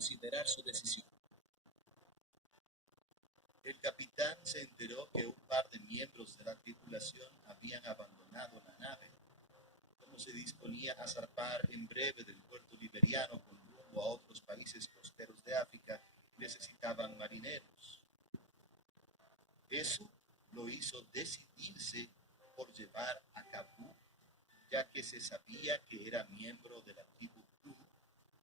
reconsiderar su decisión. El capitán se enteró que un par de miembros de la tripulación habían abandonado la nave. Como se disponía a zarpar en breve del puerto liberiano con rumbo a otros países costeros de África, necesitaban marineros. Eso lo hizo decidirse por llevar a Cabú, ya que se sabía que era miembro de la tribu Cru,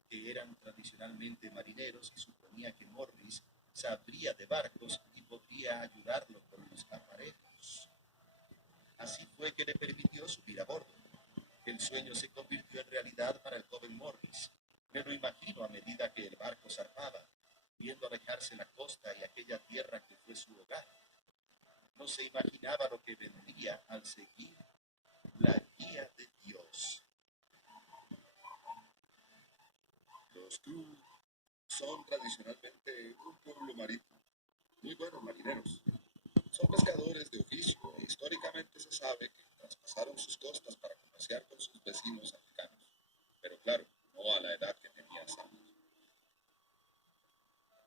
que eran tradicionalmente marineros, y suponía que Morris sabría de barcos y podría ayudarlo con los aparejos. Así fue que le permitió subir a bordo. El sueño se convirtió en realidad para el joven Morris. Me lo imagino a medida que el barco zarpaba, viendo alejarse la costa y aquella tierra que fue su hogar. No se imaginaba lo que vendría al seguir la guía de Dios. Los Cru son tradicionalmente un pueblo marítimo, muy buenos marineros. Son pescadores de oficio e históricamente se sabe que traspasaron sus costas para comerciar con sus vecinos africanos. Pero claro, no a la edad que tenía Sam.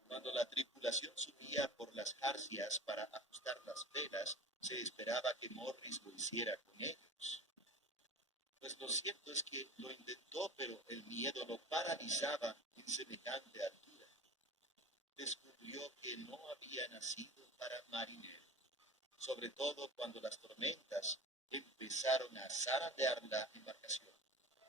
Cuando la tripulación subía por las jarcias para ajustar las velas, se esperaba que Morris lo hiciera con ellos. Pues lo cierto es que lo intentó, pero el miedo lo paralizaba en semejante altura. Descubrió que no había nacido para marinero, sobre todo cuando las tormentas empezaron a zarandear la embarcación.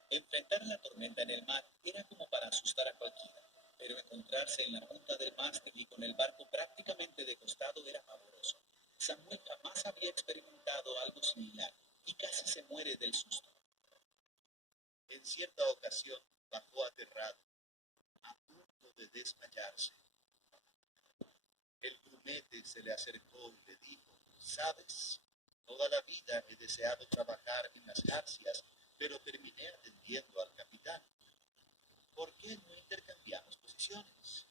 Enfrentar la tormenta en el mar era como para asustar a cualquiera, pero encontrarse en la punta del mástil y con el barco prácticamente de costado era pavoroso. Samuel jamás había experimentado algo similar y casi se muere del susto. En cierta ocasión bajó aterrado, a punto de desmayarse. El grumete se le acercó y le dijo: «Sabes, toda la vida he deseado trabajar en las jarcias, pero terminé atendiendo al capitán. ¿Por qué no intercambiamos posiciones?»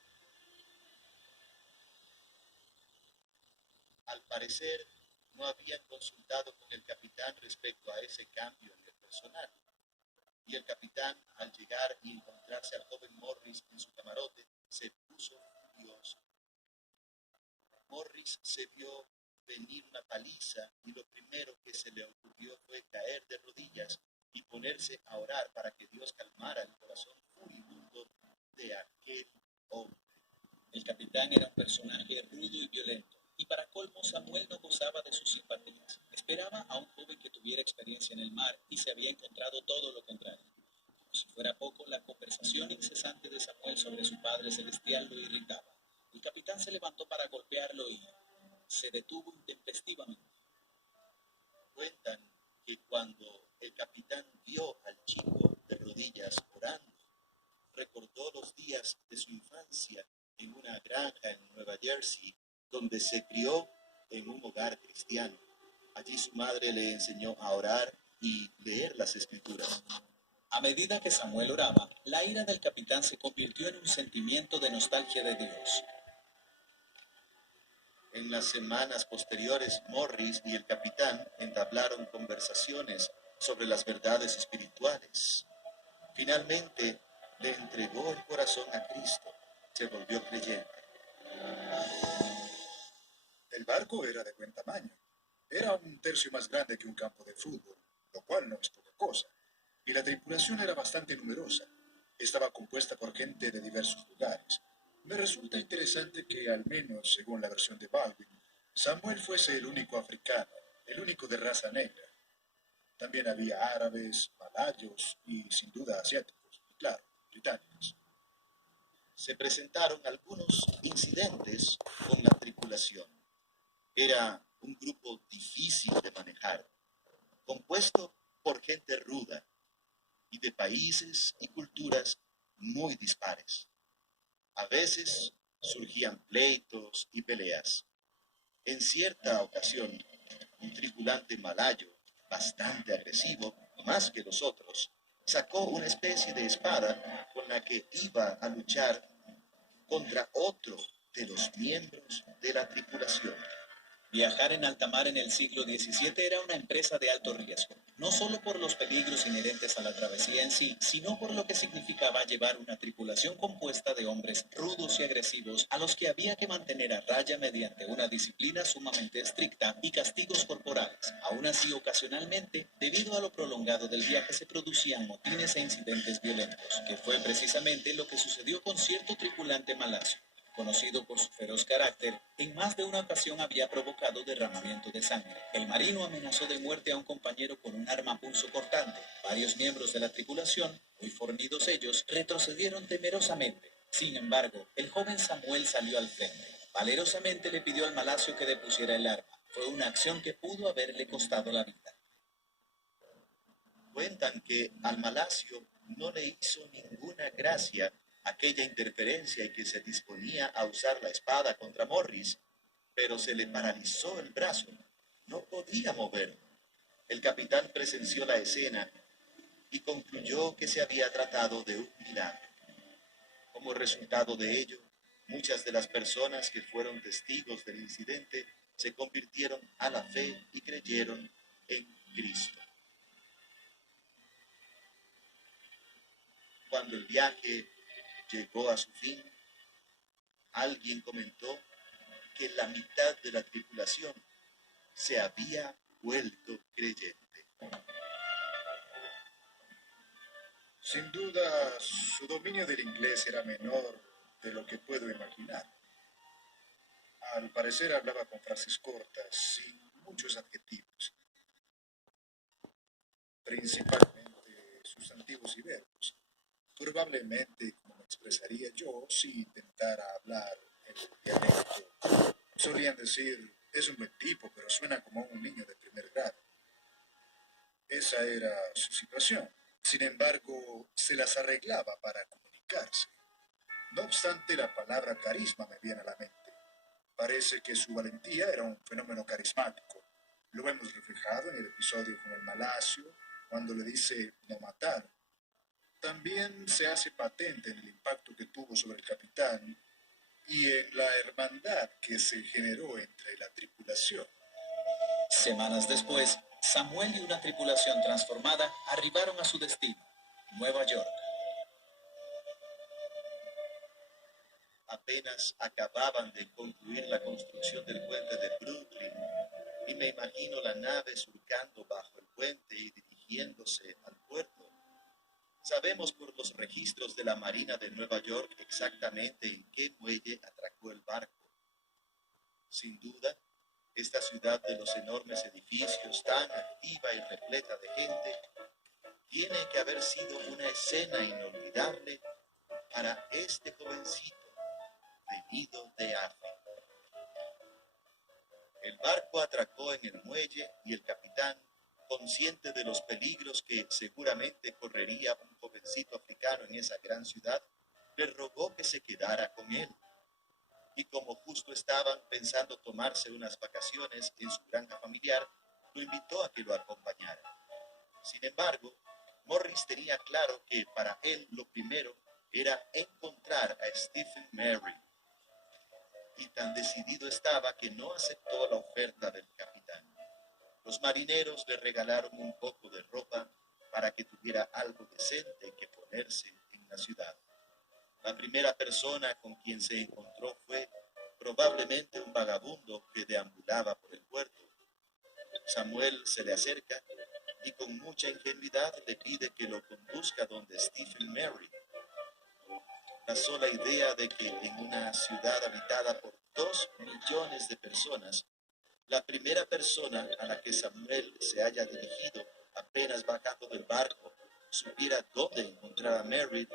Al parecer, no habían consultado con el capitán respecto a ese cambio en el personal. Y el capitán, al llegar y encontrarse al joven Morris en su camarote, se puso furioso. Morris se vio venir una paliza y lo primero que se le ocurrió fue caer de rodillas y ponerse a orar para que Dios calmara el corazón furibundo de aquel hombre. El capitán era un personaje rudo y violento, y para colmo Samuel no gozaba de sus simpatías. Esperaba a un joven que tuviera experiencia en el mar y se había encontrado todo lo contrario. Como si fuera poco, la conversación incesante de Samuel sobre su Padre Celestial lo irritaba. El capitán se levantó para golpearlo y se detuvo intempestivamente. Cuentan que cuando el capitán vio al chico de rodillas orando, recordó los días de su infancia en una granja en Nueva Jersey, donde se crió en un hogar cristiano. Allí su madre le enseñó a orar y leer las escrituras. A medida que Samuel oraba, la ira del capitán se convirtió en un sentimiento de nostalgia de Dios. En las semanas posteriores, Morris y el capitán entablaron conversaciones sobre las verdades espirituales. Finalmente, le entregó el corazón a Cristo. Se volvió creyente. El barco era de buen tamaño. Era un tercio más grande que un campo de fútbol, lo cual no es poca cosa. Y la tripulación era bastante numerosa. Estaba compuesta por gente de diversos lugares. Me resulta interesante que, al menos según la versión de Baldwin, Samuel fuese el único africano, el único de raza negra. También había árabes, malayos y, sin duda, asiáticos, y claro, británicos. Se presentaron algunos incidentes con la tripulación. Era un grupo difícil de manejar, compuesto por gente ruda y de países y culturas muy dispares. A veces surgían pleitos y peleas. En cierta ocasión, un tripulante malayo, bastante agresivo, más que los otros, sacó una especie de espada con la que iba a luchar contra otro de los miembros de la tripulación. Viajar en alta mar en el siglo XVII era una empresa de alto riesgo, no solo por los peligros inherentes a la travesía en sí, sino por lo que significaba llevar una tripulación compuesta de hombres rudos y agresivos a los que había que mantener a raya mediante una disciplina sumamente estricta y castigos corporales. Aún así, ocasionalmente, debido a lo prolongado del viaje, se producían motines e incidentes violentos, que fue precisamente lo que sucedió con cierto tripulante malasio conocido por su feroz carácter, en más de una ocasión había provocado derramamiento de sangre. El marino amenazó de muerte a un compañero con un arma punzocortante. Varios miembros de la tripulación, muy fornidos ellos, retrocedieron temerosamente. Sin embargo, el joven Samuel salió al frente. Valerosamente le pidió al malasio que depusiera el arma. Fue una acción que pudo haberle costado la vida. Cuentan que al malasio no le hizo ninguna gracia aquella interferencia y que se disponía a usar la espada contra Morris, pero se le paralizó el brazo. No podía moverlo. El capitán presenció la escena y concluyó que se había tratado de un milagro. Como resultado de ello, muchas de las personas que fueron testigos del incidente se convirtieron a la fe y creyeron en Cristo. Cuando el viaje llegó a su fin, alguien comentó que la mitad de la tripulación se había vuelto creyente. Sin duda, su dominio del inglés era menor de lo que puedo imaginar. Al parecer hablaba con frases cortas, sin muchos adjetivos, principalmente sustantivos y verbos. Probablemente, como me expresaría yo si intentara hablar en el dialecto. Solían decir, es un buen tipo, pero suena como un niño de primer grado. Esa era su situación. Sin embargo, se las arreglaba para comunicarse. No obstante, la palabra carisma me viene a la mente. Parece que su valentía era un fenómeno carismático. Lo hemos reflejado en el episodio con el malasio, cuando le dice no matar. También se hace patente en el impacto que tuvo sobre el capitán y en la hermandad que se generó entre la tripulación. Semanas después, Samuel y una tripulación transformada arribaron a su destino, Nueva York. Apenas acababan de concluir la construcción del puente de Brooklyn y me imagino la nave surcando bajo el puente y dirigiéndose al puerto. Sabemos por los registros de la Marina de Nueva York exactamente en qué muelle atracó el barco. Sin duda, esta ciudad de los enormes edificios tan activa y repleta de gente tiene que haber sido una escena inolvidable para este jovencito venido de África. El barco atracó en el muelle y el capitán, consciente de los peligros que seguramente correría un jovencito africano en esa gran ciudad, le rogó que se quedara con él. Y como justo estaban pensando tomarse unas vacaciones en su granja familiar, lo invitó a que lo acompañara. Sin embargo, Morris tenía claro que para él lo primero era encontrar a Stephen Merry. Y tan decidido estaba que no aceptó la oferta del capitán. Los marineros le regalaron un poco de ropa para que tuviera algo decente que ponerse en la ciudad. La primera persona con quien se encontró fue probablemente un vagabundo que deambulaba por el puerto. Samuel se le acerca y con mucha ingenuidad le pide que lo conduzca donde Stephen Merry. La sola idea de que en una ciudad habitada por 2 millones de personas, la primera persona a la que Samuel se haya dirigido apenas bajando del barco supiera dónde encontrar a Merritt,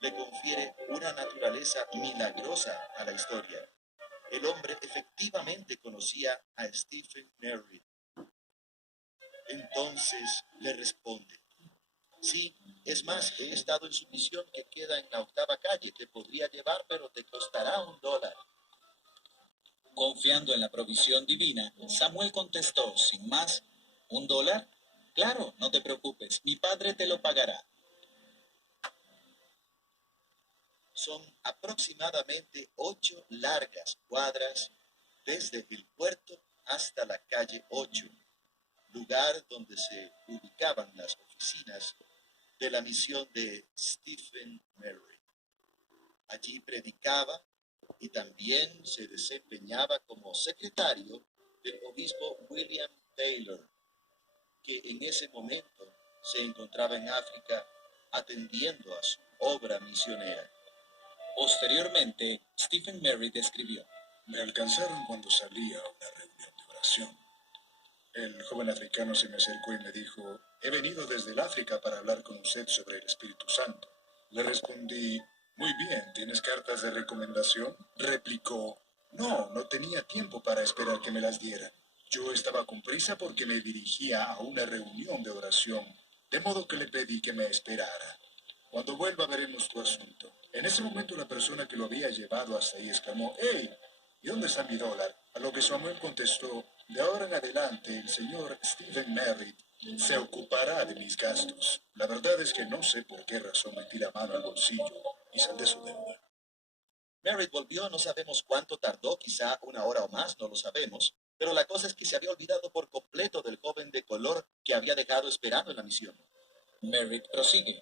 le confiere una naturaleza milagrosa a la historia. El hombre efectivamente conocía a Stephen Merritt. Entonces le responde, sí, es más, he estado en su misión que queda en la 8ª calle, te podría llevar, pero te costará $1. Confiando en la provisión divina, Samuel contestó, sin más, ¿$1? Claro, no te preocupes, mi padre te lo pagará. Son aproximadamente 8 largas cuadras desde el puerto hasta la calle 8, lugar donde se ubicaban las oficinas de la misión de Stephen Merritt. Allí predicaba y también se desempeñaba como secretario del obispo William Taylor, que en ese momento se encontraba en África atendiendo a su obra misionera. Posteriormente, Stephen Merritt escribió: Me alcanzaron cuando salía a una reunión de oración. El joven africano se me acercó y me dijo, he venido desde el África para hablar con usted sobre el Espíritu Santo. Le respondí, muy bien, ¿tienes cartas de recomendación? Replicó, no tenía tiempo para esperar que me las dieran. Yo estaba con prisa porque me dirigía a una reunión de oración, de modo que le pedí que me esperara. Cuando vuelva veremos tu asunto. En ese momento la persona que lo había llevado hasta ahí exclamó, ¡Hey! ¿Y dónde está mi dólar? A lo que Samuel contestó, de ahora en adelante el señor Stephen Merritt se ocupará de mis gastos. La verdad es que no sé por qué razón metí la mano al bolsillo y saldé su deuda. Merritt volvió, no sabemos cuánto tardó, quizá una hora o más, no lo sabemos, pero la cosa es que se había olvidado por completo del joven de color que había dejado esperando en la misión. Merritt prosigue: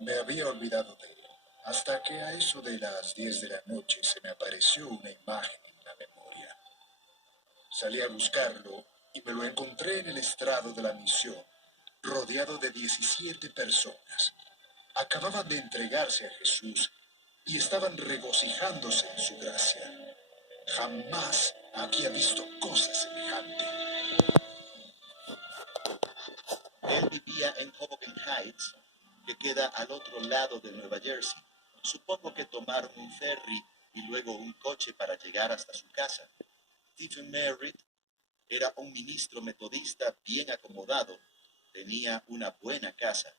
Me había olvidado de él, hasta que a eso de las 10 de la noche se me apareció una imagen en la memoria. Salí a buscarlo y me lo encontré en el estrado de la misión, rodeado de 17 personas. Acababan de entregarse a Jesús y estaban regocijándose en su gracia. Jamás había visto cosa semejante. Él vivía en Hoboken Heights, que queda al otro lado de Nueva Jersey. Supongo que tomaron un ferry y luego un coche para llegar hasta su casa. Stephen Merritt era un ministro metodista bien acomodado. Tenía una buena casa.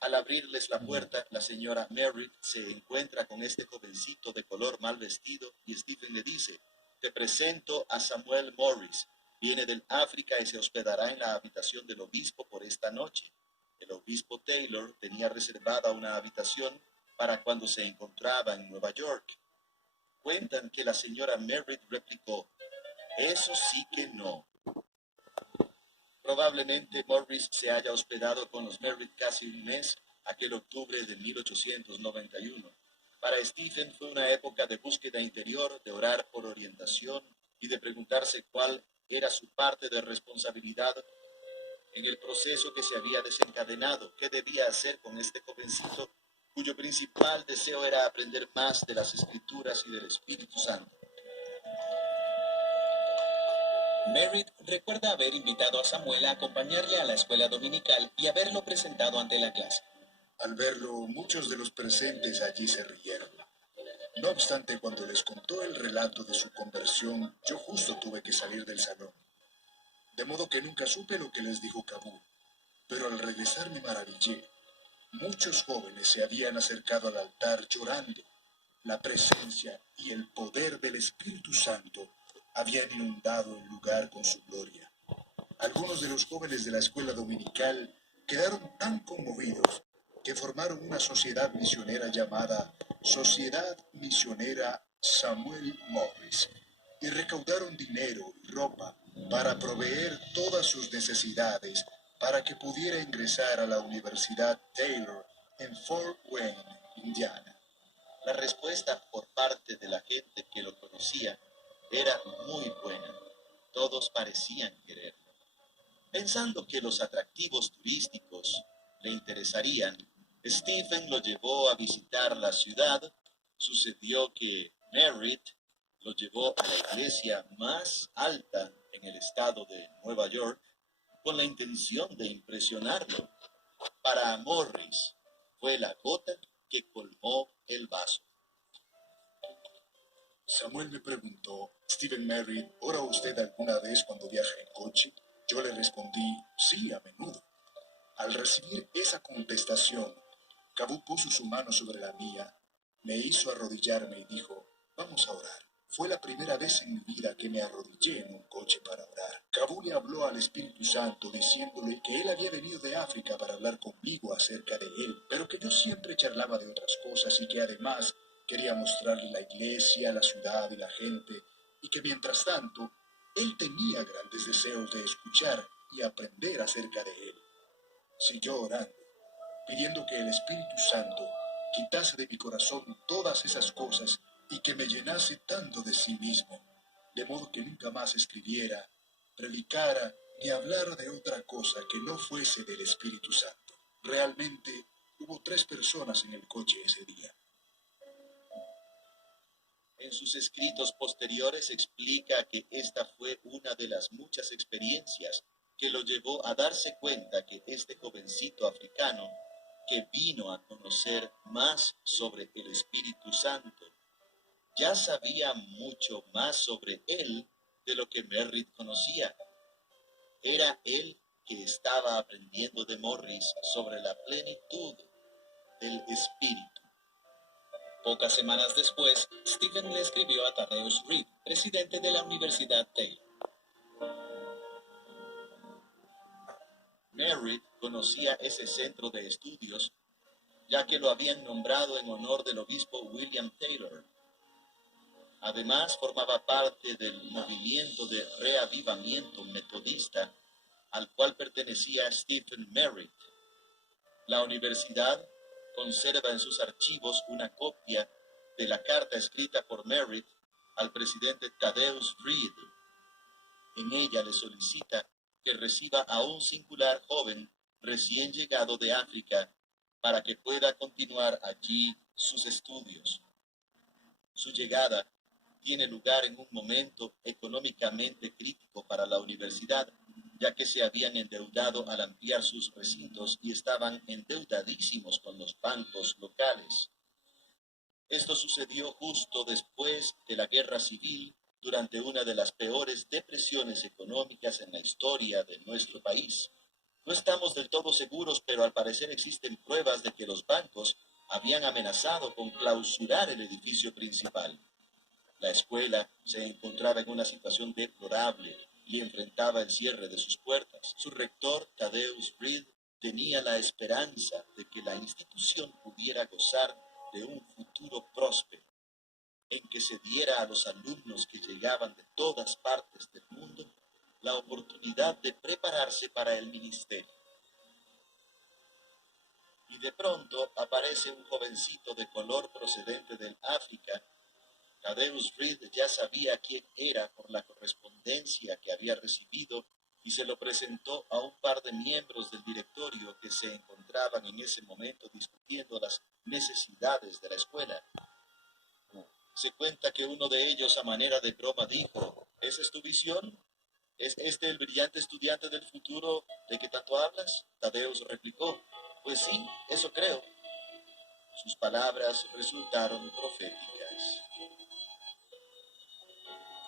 Al abrirles la puerta, la señora Merritt se encuentra con este jovencito de color mal vestido y Stephen le dice, te presento a Samuel Morris. Viene del África y se hospedará en la habitación del obispo por esta noche. El obispo Taylor tenía reservada una habitación para cuando se encontraba en Nueva York. Cuentan que la señora Merritt replicó, eso sí que no. Probablemente Morris se haya hospedado con los Merritt casi un mes, aquel octubre de 1891. Para Stephen fue una época de búsqueda interior, de orar por orientación y de preguntarse cuál era su parte de responsabilidad en el proceso que se había desencadenado. ¿Qué debía hacer con este jovencito cuyo principal deseo era aprender más de las Escrituras y del Espíritu Santo? Merritt recuerda haber invitado a Samuel a acompañarle a la escuela dominical y haberlo presentado ante la clase. Al verlo, muchos de los presentes allí se rieron. No obstante, cuando les contó el relato de su conversión, yo justo tuve que salir del salón. De modo que nunca supe lo que les dijo Kabul. Pero al regresar me maravillé. Muchos jóvenes se habían acercado al altar llorando. La presencia y el poder del Espíritu Santo habían inundado el lugar con su gloria. Algunos de los jóvenes de la escuela dominical quedaron tan conmovidos que formaron una sociedad misionera llamada Sociedad Misionera Samuel Morris y recaudaron dinero y ropa para proveer todas sus necesidades para que pudiera ingresar a la Universidad Taylor en Fort Wayne, Indiana. La respuesta por parte de la gente que lo conocía era muy buena. Todos parecían quererlo. Pensando que los atractivos turísticos le interesarían, Stephen lo llevó a visitar la ciudad. Sucedió que Merritt lo llevó a la iglesia más alta en el estado de Nueva York con la intención de impresionarlo. Para Morris fue la gota que colmó el vaso. Samuel me preguntó, Stephen Merritt, ¿ora usted alguna vez cuando viaja en coche? Yo le respondí, sí, a menudo. Al recibir esa contestación, Kabul puso su mano sobre la mía, me hizo arrodillarme y dijo, vamos a orar. Fue la primera vez en mi vida que me arrodillé en un coche para orar. Kabul le habló al Espíritu Santo diciéndole que él había venido de África para hablar conmigo acerca de él, pero que yo siempre charlaba de otras cosas y que además quería mostrarle la iglesia, la ciudad y la gente, y que mientras tanto él tenía grandes deseos de escuchar y aprender acerca de él. Siguió orando, pidiendo que el Espíritu Santo quitase de mi corazón todas esas cosas y que me llenase tanto de sí mismo, de modo que nunca más escribiera, predicara ni hablara de otra cosa que no fuese del Espíritu Santo. Realmente hubo 3 personas en el coche ese día. En sus escritos posteriores explica que esta fue una de las muchas experiencias que lo llevó a darse cuenta que este jovencito africano, que vino a conocer más sobre el Espíritu Santo, ya sabía mucho más sobre él de lo que Merritt conocía. Era él que estaba aprendiendo de Morris sobre la plenitud del Espíritu. Pocas semanas después, Stephen le escribió a Thaddeus Reed, presidente de la Universidad Taylor. Merritt conocía ese centro de estudios, ya que lo habían nombrado en honor del obispo William Taylor. Además, formaba parte del movimiento de reavivamiento metodista al cual pertenecía Stephen Merritt. La universidad conserva en sus archivos una copia de la carta escrita por Merritt al presidente Thaddeus Reed. En ella le solicita que reciba a un singular joven recién llegado de África para que pueda continuar allí sus estudios. Su llegada tiene lugar en un momento económicamente crítico para la universidad, ya que se habían endeudado al ampliar sus recintos y estaban endeudadísimos con los bancos locales. Esto sucedió justo después de la Guerra Civil, durante una de las peores depresiones económicas en la historia de nuestro país. No estamos del todo seguros, pero al parecer existen pruebas de que los bancos habían amenazado con clausurar el edificio principal. La escuela se encontraba en una situación deplorable y enfrentaba el cierre de sus puertas. Su rector, Thaddeus Reed, tenía la esperanza de que la institución pudiera gozar de un futuro próspero, en que se diera a los alumnos que llegaban de todas partes del mundo la oportunidad de prepararse para el ministerio. Y de pronto aparece un jovencito de color procedente del África. Thaddeus Reed ya sabía quién era por la correspondencia que había recibido y se lo presentó a un par de miembros del directorio que se encontraban en ese momento discutiendo las necesidades de la escuela. Se cuenta que uno de ellos, a manera de broma, dijo: ¿esa es tu visión? ¿Es este el brillante estudiante del futuro de que tanto hablas? Thaddeus replicó: pues sí, eso creo. Sus palabras resultaron proféticas.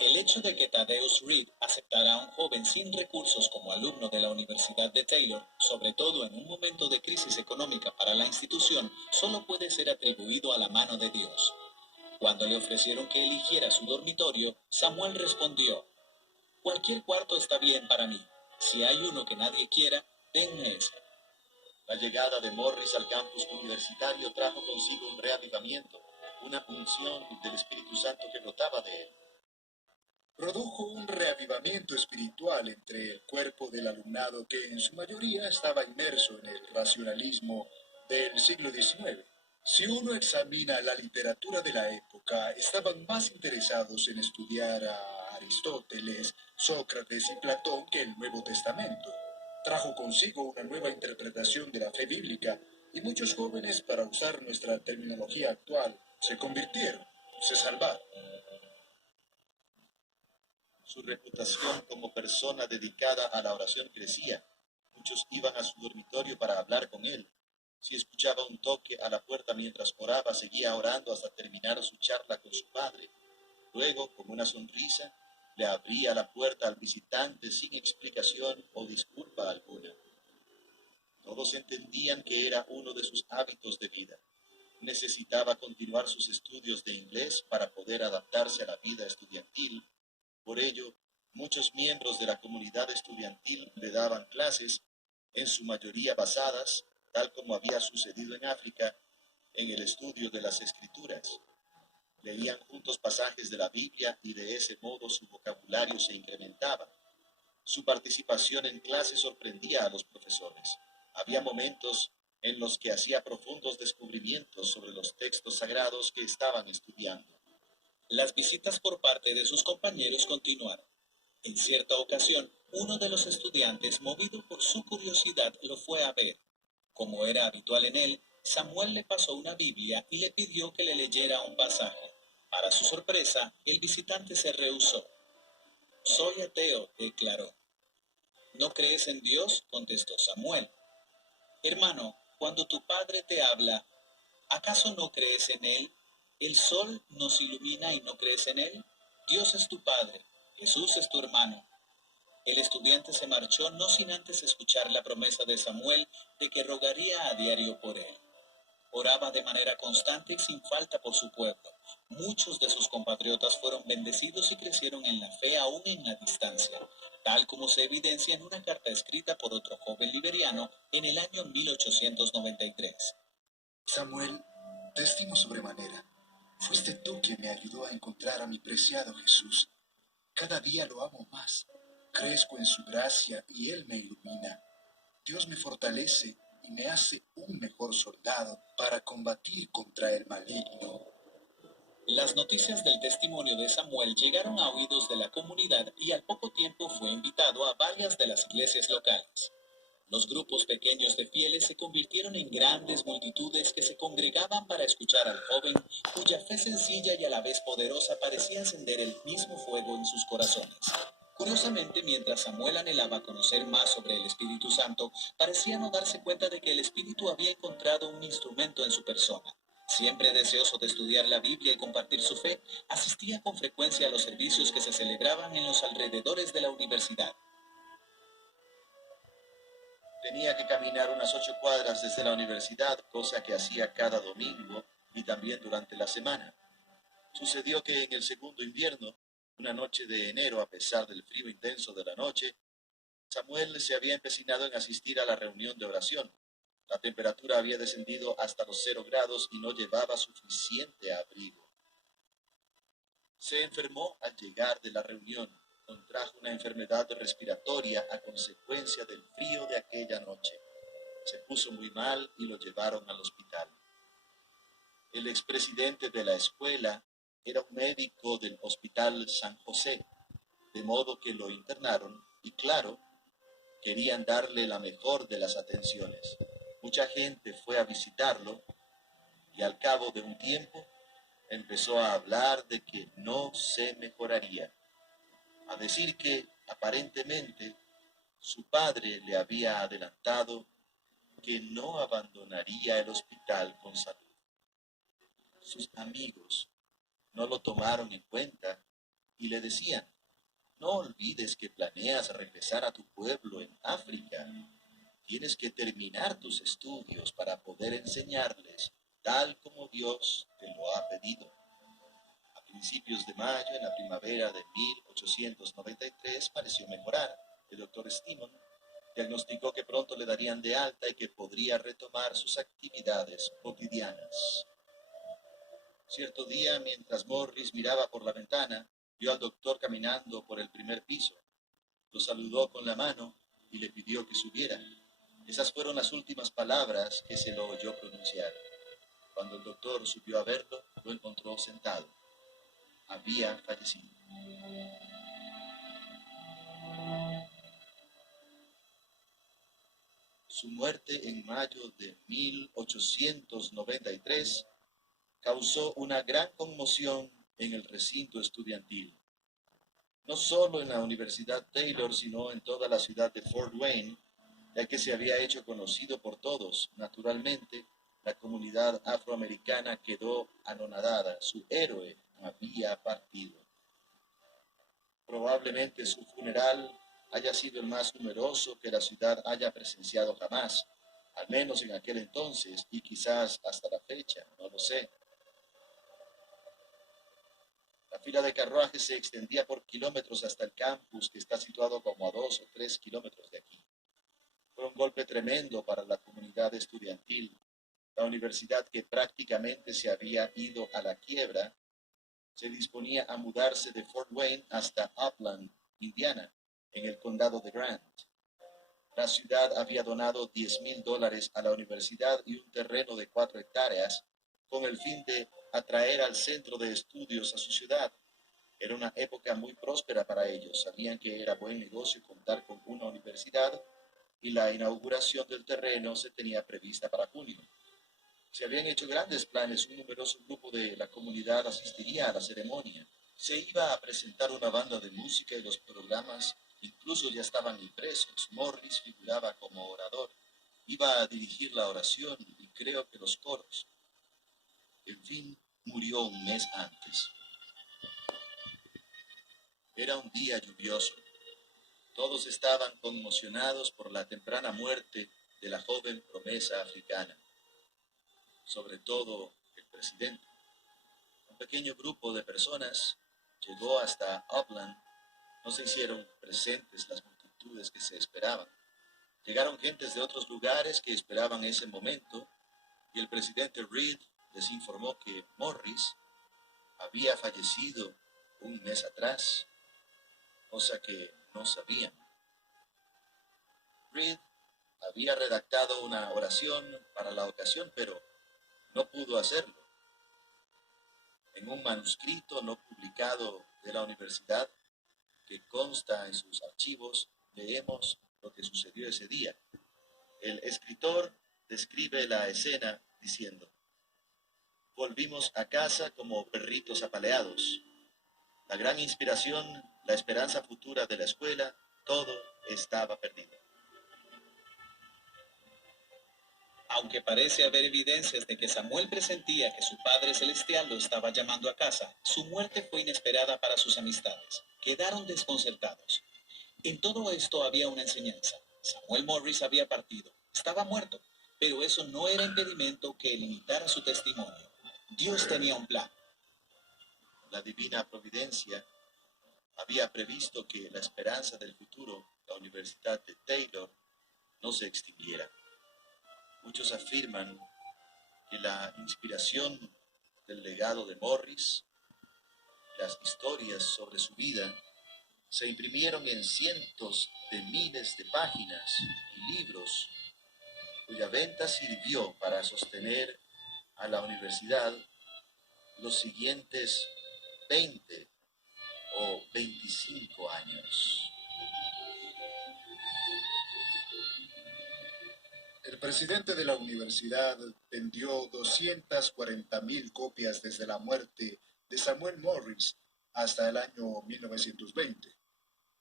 El hecho de que Thaddeus Reed aceptara a un joven sin recursos como alumno de la Universidad de Taylor, sobre todo en un momento de crisis económica para la institución, solo puede ser atribuido a la mano de Dios. Cuando le ofrecieron que eligiera su dormitorio, Samuel respondió: cualquier cuarto está bien para mí. Si hay uno que nadie quiera, denme ese. La llegada de Morris al campus universitario trajo consigo un reavivamiento, una unción del Espíritu Santo que brotaba de él. Produjo un reavivamiento espiritual entre el cuerpo del alumnado que en su mayoría estaba inmerso en el racionalismo del siglo XIX. Si uno examina la literatura de la época, estaban más interesados en estudiar a Aristóteles, Sócrates y Platón que el Nuevo Testamento. Trajo consigo una nueva interpretación de la fe bíblica y muchos jóvenes, para usar nuestra terminología actual, se convirtieron, se salvaron. Su reputación como persona dedicada a la oración crecía. Muchos iban a su dormitorio para hablar con él. Si escuchaba un toque a la puerta mientras oraba, seguía orando hasta terminar su charla con su padre. Luego, con una sonrisa, le abría la puerta al visitante sin explicación o disculpa alguna. Todos entendían que era uno de sus hábitos de vida. Necesitaba continuar sus estudios de inglés para poder adaptarse a la vida estudiantil. Por ello, muchos miembros de la comunidad estudiantil le daban clases, en su mayoría basadas, tal como había sucedido en África, en el estudio de las Escrituras. Leían juntos pasajes de la Biblia y de ese modo su vocabulario se incrementaba. Su participación en clase sorprendía a los profesores. Había momentos en los que hacía profundos descubrimientos sobre los textos sagrados que estaban estudiando. Las visitas por parte de sus compañeros continuaron. En cierta ocasión, uno de los estudiantes, movido por su curiosidad, lo fue a ver. Como era habitual en él, Samuel le pasó una Biblia y le pidió que le leyera un pasaje. Para su sorpresa, el visitante se rehusó. «Soy ateo», declaró. «¿No crees en Dios?», contestó Samuel. «Hermano, cuando tu padre te habla, ¿acaso no crees en él? ¿El sol nos ilumina y no crees en él? Dios es tu padre, Jesús es tu hermano». El estudiante se marchó no sin antes escuchar la promesa de Samuel de que rogaría a diario por él. Oraba de manera constante y sin falta por su pueblo. Muchos de sus compatriotas fueron bendecidos y crecieron en la fe aún en la distancia, tal como se evidencia en una carta escrita por otro joven liberiano en el año 1893. Samuel, te estimo sobremanera. Fuiste tú quien me ayudó a encontrar a mi preciado Jesús. Cada día lo amo más. Crezco en su gracia y Él me ilumina. Dios me fortalece y me hace un mejor soldado para combatir contra el maligno. Las noticias del testimonio de Samuel llegaron a oídos de la comunidad y al poco tiempo fue invitado a varias de las iglesias locales. Los grupos pequeños de fieles se convirtieron en grandes multitudes que se congregaban para escuchar al joven, cuya fe sencilla y a la vez poderosa parecía encender el mismo fuego en sus corazones. Curiosamente, mientras Samuel anhelaba conocer más sobre el Espíritu Santo, parecía no darse cuenta de que el Espíritu había encontrado un instrumento en su persona. Siempre deseoso de estudiar la Biblia y compartir su fe, asistía con frecuencia a los servicios que se celebraban en los alrededores de la universidad. Tenía que caminar unas 8 cuadras desde la universidad, cosa que hacía cada domingo y también durante la semana. Sucedió que en el segundo invierno, una noche de enero, a pesar del frío intenso de la noche, Samuel se había empecinado en asistir a la reunión de oración. La temperatura había descendido hasta los 0 grados y no llevaba suficiente abrigo. Se enfermó al llegar de la reunión. Contrajo una enfermedad respiratoria a consecuencia del frío de aquella noche. Se puso muy mal y lo llevaron al hospital. El expresidente de la escuela era un médico del Hospital San José, de modo que lo internaron y, claro, querían darle la mejor de las atenciones. Mucha gente fue a visitarlo y al cabo de un tiempo empezó a hablar de que no se mejoraría, a decir que aparentemente su padre le había adelantado que no abandonaría el hospital con salud. Sus amigos no lo tomaron en cuenta y le decían: no olvides que planeas regresar a tu pueblo en África. Tienes que terminar tus estudios para poder enseñarles tal como Dios te lo ha pedido. A principios de mayo, en la primavera de 1893, pareció mejorar. El doctor Stimon diagnosticó que pronto le darían de alta y que podría retomar sus actividades cotidianas. Cierto día, mientras Morris miraba por la ventana, vio al doctor caminando por el primer piso. Lo saludó con la mano y le pidió que subiera. Esas fueron las últimas palabras que se lo oyó pronunciar. Cuando el doctor subió a verlo, lo encontró sentado. Había fallecido. Su muerte en mayo de 1893 causó una gran conmoción en el recinto estudiantil. No solo en la Universidad Taylor, sino en toda la ciudad de Fort Wayne, ya que se había hecho conocido por todos. Naturalmente, la comunidad afroamericana quedó anonadada. Su héroe había partido. Probablemente su funeral haya sido el más numeroso que la ciudad haya presenciado jamás, al menos en aquel entonces y quizás hasta la fecha, no lo sé. La fila de carruajes se extendía por kilómetros hasta el campus, que está situado como a 2 o 3 kilómetros de aquí. Fue un golpe tremendo para la comunidad estudiantil. La universidad, que prácticamente se había ido a la quiebra, se disponía a mudarse de Fort Wayne hasta Upland, Indiana, en el condado de Grant. La ciudad había donado $10,000 a la universidad y un terreno de 4 hectáreas con el fin de atraer al centro de estudios a su ciudad. Era una época muy próspera para ellos. Sabían que era buen negocio contar con una universidad y la inauguración del terreno se tenía prevista para junio. Se habían hecho grandes planes, un numeroso grupo de la comunidad asistiría a la ceremonia. Se iba a presentar una banda de música y los programas incluso ya estaban impresos. Morris figuraba como orador. Iba a dirigir la oración y creo que los coros. En fin, murió un mes antes. Era un día lluvioso. Todos estaban conmocionados por la temprana muerte de la joven promesa africana. Sobre todo el presidente. Un pequeño grupo de personas llegó hasta Upland. No se hicieron presentes las multitudes que se esperaban. Llegaron gentes de otros lugares que esperaban ese momento y el presidente Reed les informó que Morris había fallecido un mes atrás, cosa que no sabían. Reed había redactado una oración para la ocasión, pero no pudo hacerlo. En un manuscrito no publicado de la universidad que consta en sus archivos, leemos lo que sucedió ese día. El escritor describe la escena diciendo: volvimos a casa como perritos apaleados. La gran inspiración, la esperanza futura de la escuela, todo estaba perdido. Aunque parece haber evidencias de que Samuel presentía que su Padre Celestial lo estaba llamando a casa, su muerte fue inesperada para sus amistades. Quedaron desconcertados. En todo esto había una enseñanza. Samuel Morris había partido, estaba muerto, pero eso no era impedimento que limitara su testimonio. Dios tenía un plan. La divina providencia había previsto que la esperanza del futuro, la Universidad de Taylor, no se extinguiera. Muchos afirman que la inspiración del legado de Morris, las historias sobre su vida, se imprimieron en cientos de miles de páginas y libros, cuya venta sirvió para sostener a la universidad los siguientes 20 o 25 años. El presidente de la universidad vendió 240,000 copias desde la muerte de Samuel Morris hasta el año 1920.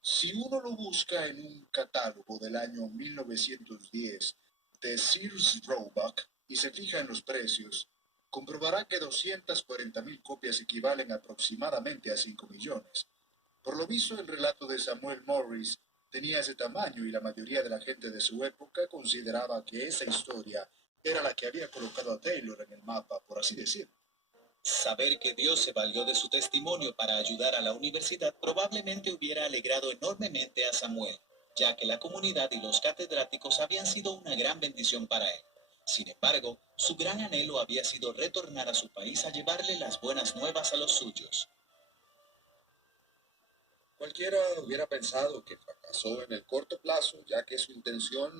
Si uno lo busca en un catálogo del año 1910 de Sears Roebuck y se fija en los precios, comprobará que 240,000 copias equivalen aproximadamente a 5 millones. Por lo visto, el relato de Samuel Morris tenía ese tamaño y la mayoría de la gente de su época consideraba que esa historia era la que había colocado a Taylor en el mapa, por así decirlo. Saber que Dios se valió de su testimonio para ayudar a la universidad probablemente hubiera alegrado enormemente a Samuel, ya que la comunidad y los catedráticos habían sido una gran bendición para él. Sin embargo, su gran anhelo había sido retornar a su país a llevarle las buenas nuevas a los suyos. Cualquiera hubiera pensado que fracasó en el corto plazo, ya que su intención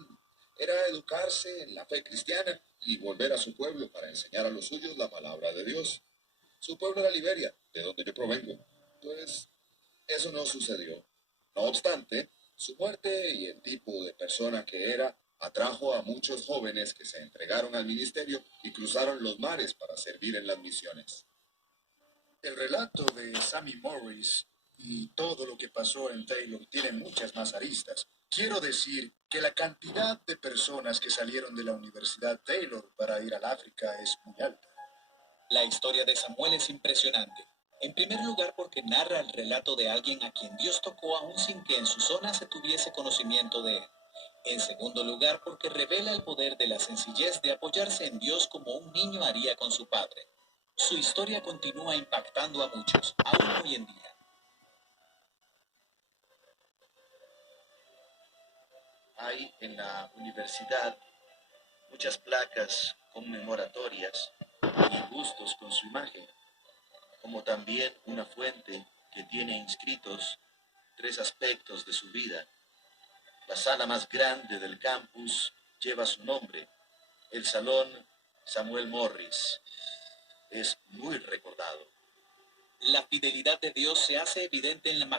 era educarse en la fe cristiana y volver a su pueblo para enseñar a los suyos la palabra de Dios. Su pueblo era Liberia, de donde yo provengo. Pues eso no sucedió. No obstante, su muerte y el tipo de persona que era atrajo a muchos jóvenes que se entregaron al ministerio y cruzaron los mares para servir en las misiones. El relato de Sammy Morris y todo lo que pasó en Taylor tiene muchas más aristas. Quiero decir que la cantidad de personas que salieron de la Universidad Taylor para ir al África es muy alta. La historia de Samuel es impresionante. En primer lugar porque narra el relato de alguien a quien Dios tocó aún sin que en su zona se tuviese conocimiento de él. En segundo lugar porque revela el poder de la sencillez de apoyarse en Dios como un niño haría con su padre. Su historia continúa impactando a muchos, aún hoy en día. Hay en la universidad muchas placas conmemoratorias y bustos con su imagen. como también una fuente que tiene inscritos 3 aspectos de su vida. La sala más grande del campus lleva su nombre, el Salón Samuel Morris. Es muy recordado. La fidelidad de Dios se hace evidente en la